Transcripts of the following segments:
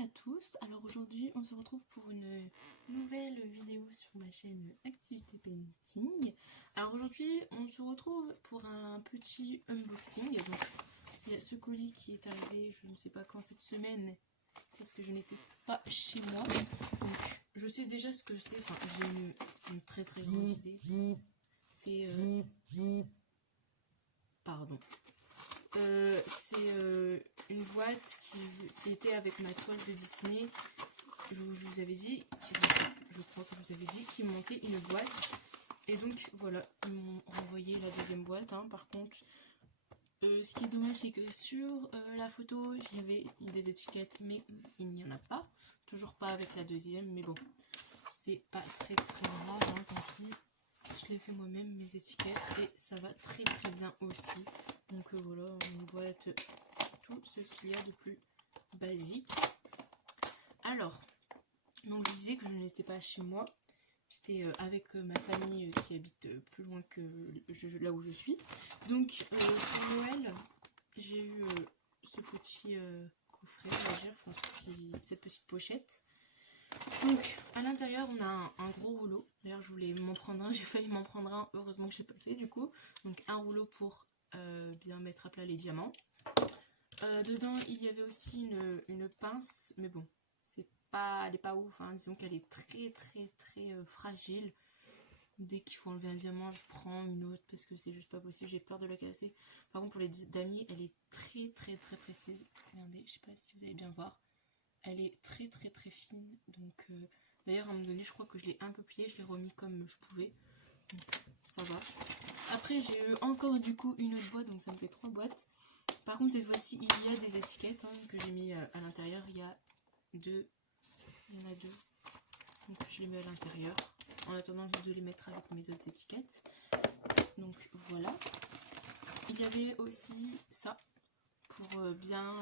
à tous, alors aujourd'hui on se retrouve pour une nouvelle vidéo sur ma chaîne Activité Painting. Alors aujourd'hui on se retrouve pour un petit unboxing. Donc il y a ce colis qui est arrivé, je ne sais pas quand cette semaine, parce que je n'étais pas chez moi. Donc je sais déjà ce que c'est, enfin j'ai une très grande idée. C'est... pardon. C'est une boîte qui était avec ma toile de Disney. Je vous avais dit, je crois que je vous avais dit qu'il me manquait une boîte. Et donc voilà, ils m'ont renvoyé la deuxième boîte. Par contre, ce qui est dommage, c'est que sur la photo, il y avait des étiquettes, mais il n'y en a pas. Toujours pas avec la deuxième, mais bon, c'est pas très grave, tant pis. Je l'ai fait moi-même, mes étiquettes, et ça va très bien aussi. Donc voilà, une boîte, tout ce qu'il y a de plus basique. Alors, donc je disais que je n'étais pas chez moi. J'étais avec ma famille qui habite plus loin que là où je suis. Donc pour Noël, j'ai eu ce petit coffret, on va dire, enfin, cette petite pochette. Donc à l'intérieur on a un gros rouleau. D'ailleurs je voulais m'en prendre un, j'ai failli m'en prendre un, heureusement que je l'ai pas fait du coup. Donc un rouleau pour bien mettre à plat les diamants. Dedans il y avait aussi une pince, mais bon, elle est pas ouf, disons qu'elle est très fragile. Dès qu'il faut enlever un diamant, je prends une autre parce que c'est juste pas possible, j'ai peur de la casser. Par contre pour les damiers, elle est très précise. Regardez, je sais pas si vous allez bien voir. Elle est très fine, donc d'ailleurs à un moment donné je crois que je l'ai un peu pliée, je l'ai remis comme je pouvais, donc ça va. Après j'ai eu encore du coup une autre boîte, donc ça me fait 3 boîtes. Par contre cette fois-ci il y a des étiquettes que j'ai mis à l'intérieur, il y en a deux, donc je les mets à l'intérieur en attendant de les mettre avec mes autres étiquettes. Donc voilà, il y avait aussi ça pour bien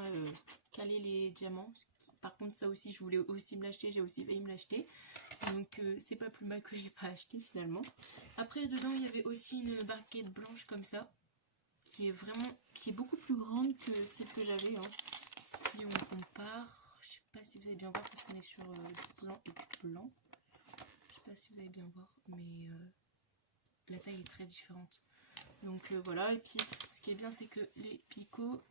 caler les diamants. Par contre ça aussi je voulais aussi me l'acheter, j'ai aussi failli me l'acheter, donc c'est pas plus mal que j'ai pas acheté finalement. Après dedans il y avait aussi une barquette blanche comme ça, qui est beaucoup plus grande que celle que j'avais. Si on compare, je sais pas si vous allez bien voir parce qu'on est sur blanc et blanc, je sais pas si vous allez bien voir, mais la taille est très différente. Donc voilà, et puis ce qui est bien c'est que les picots,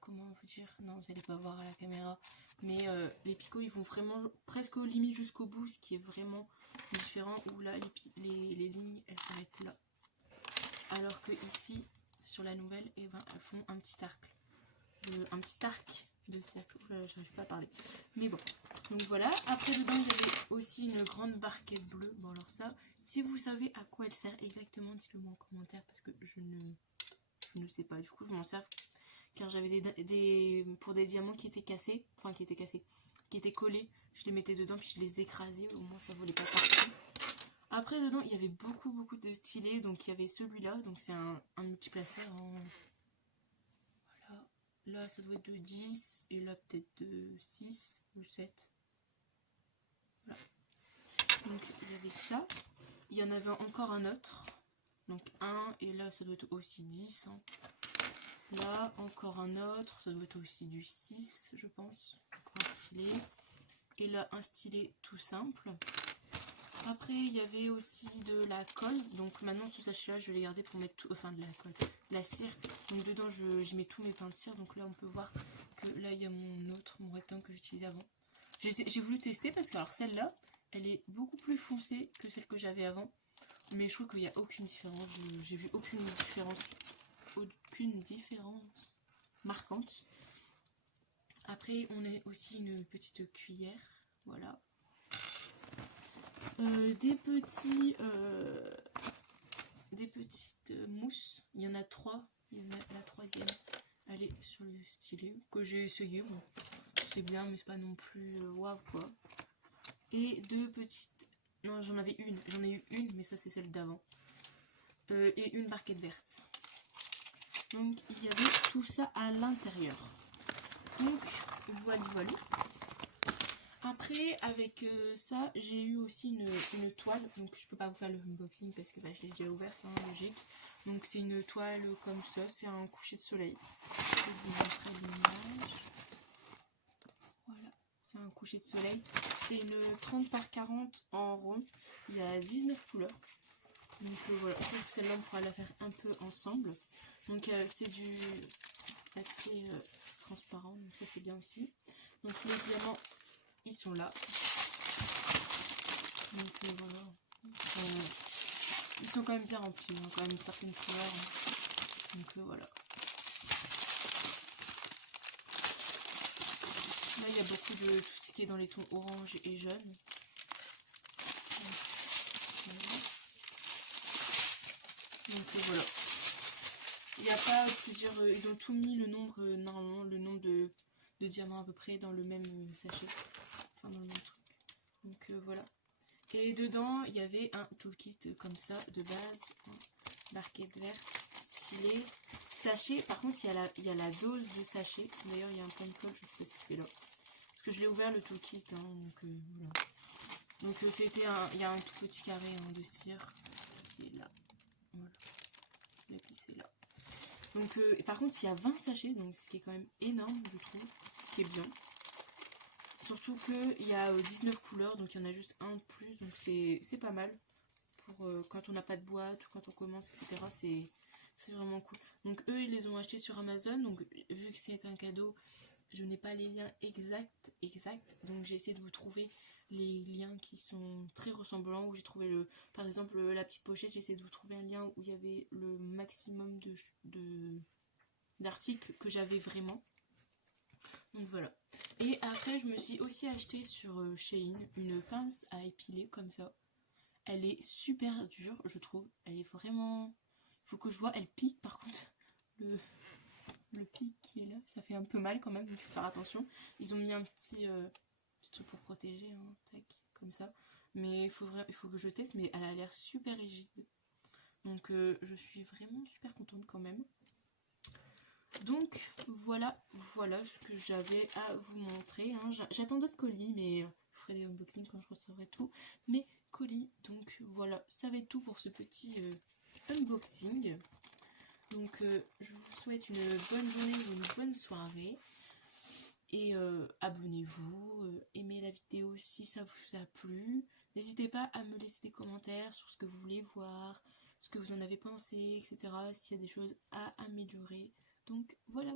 comment vous dire, non vous n'allez pas voir à la caméra, mais les picots ils vont vraiment presque aux limites jusqu'au bout, ce qui est vraiment différent, où là les lignes elles s'arrêtent là, alors que ici sur la nouvelle elles font un petit arc de cercle. J'arrive pas à parler, mais bon, donc voilà. Après dedans il y avait aussi une grande barquette bleue. Bon alors ça, si vous savez à quoi elle sert exactement, dites-le moi en commentaire parce que je ne sais pas. Du coup je m'en sers car j'avais pour des diamants qui étaient cassés, qui étaient collés, je les mettais dedans puis je les écrasais, au moins ça volait pas partout. Après dedans il y avait beaucoup de stylés, donc il y avait celui-là, donc c'est un multiplaceur. Voilà, là ça doit être de 10 et là peut-être de 6 ou 7. Voilà. Donc il y avait ça, il y en avait encore un autre, donc un, et là ça doit être aussi 10. Là encore un autre, ça doit être aussi du 6 je pense, encore un stylet, et là un stylet tout simple. Après il y avait aussi de la colle, donc maintenant ce sachet là je vais les garder pour mettre tout, enfin de la colle, de la cire, donc dedans je mets tous mes pains de cire. Donc là on peut voir que là il y a mon rectangle que j'utilisais avant. J'ai voulu tester parce que alors celle-là elle est beaucoup plus foncée que celle que j'avais avant, mais je trouve qu'il n'y a aucune différence, j'ai vu aucune différence marquante. Après on a aussi une petite cuillère, voilà. Des petites mousses, il y en a 3, il y en a la troisième, elle est sur le stylet que j'ai essayé, bon c'est bien mais c'est pas non plus waouh quoi. Et deux petites, non j'en ai eu une mais ça c'est celle d'avant, et une barquette verte. Donc il y avait tout ça à l'intérieur, donc voilà. Après avec ça j'ai eu aussi une toile, donc je peux pas vous faire le unboxing parce que je l'ai déjà ouvert, c'est logique. Donc c'est une toile comme ça, c'est un coucher de soleil. Je vais vous montrer l'image. Voilà, c'est un coucher de soleil. C'est une 30 par 40 en rond. Il y a 19 couleurs. Donc voilà, celle-là on pourra la faire un peu ensemble. Donc c'est du papier transparent, donc ça c'est bien aussi. Donc les diamants, ils sont là. Donc voilà, ils sont quand même bien remplis, hein, quand même certaines couleurs. Hein. Donc voilà. Là il y a beaucoup de tout ce qui est dans les tons orange et jaune. Donc voilà. Il n'y a pas plusieurs. Ils ont tout mis le nombre, normalement, le nombre de diamants à peu près dans le même sachet. Enfin, dans le même truc. Donc voilà. Et dedans, il y avait un toolkit comme ça, de base. Barquette verte, stylé. Sachet, par contre, il y a la dose de sachet. D'ailleurs, il y a un point de colle, je sais pas ce qu'il fait là. Parce que je l'ai ouvert le toolkit, hein, donc voilà. Donc c'était il y a un tout petit carré hein, de cire qui est là. Voilà. Je l'ai glissé là. Donc, par contre, il y a 20 sachets, donc ce qui est quand même énorme, je trouve. Ce qui est bien. Surtout qu'il y a 19 couleurs, donc il y en a juste un de plus, donc c'est pas mal. Pour quand on n'a pas de boîte ou quand on commence, etc. C'est vraiment cool. Donc eux, ils les ont achetés sur Amazon, donc vu que c'est un cadeau, je n'ai pas les liens exacts. Donc j'ai essayé de vous trouver les liens qui sont très ressemblants, où j'ai trouvé par exemple la petite pochette, j'ai essayé de vous trouver un lien où il y avait le maximum d'articles que j'avais vraiment. Donc voilà. Et après je me suis aussi acheté sur Shein une pince à épiler comme ça. Elle est super dure, je trouve. Elle est vraiment... Il faut que je vois, elle pique par contre. Le pic qui est là, ça fait un peu mal quand même, donc il faut faire attention. Ils ont mis un petit truc pour protéger, hein, tac, comme ça. Mais il faut que je teste, mais elle a l'air super rigide. Donc je suis vraiment super contente quand même. Donc voilà ce que j'avais à vous montrer. Hein. J'attends d'autres colis, mais je ferai des unboxings quand je recevrai tout. Mais colis, donc voilà, ça va être tout pour ce petit unboxing. Donc je vous souhaite une bonne journée ou une bonne soirée. Et abonnez-vous, aimez la vidéo si ça vous a plu. N'hésitez pas à me laisser des commentaires sur ce que vous voulez voir, ce que vous en avez pensé, etc. S'il y a des choses à améliorer. Donc voilà.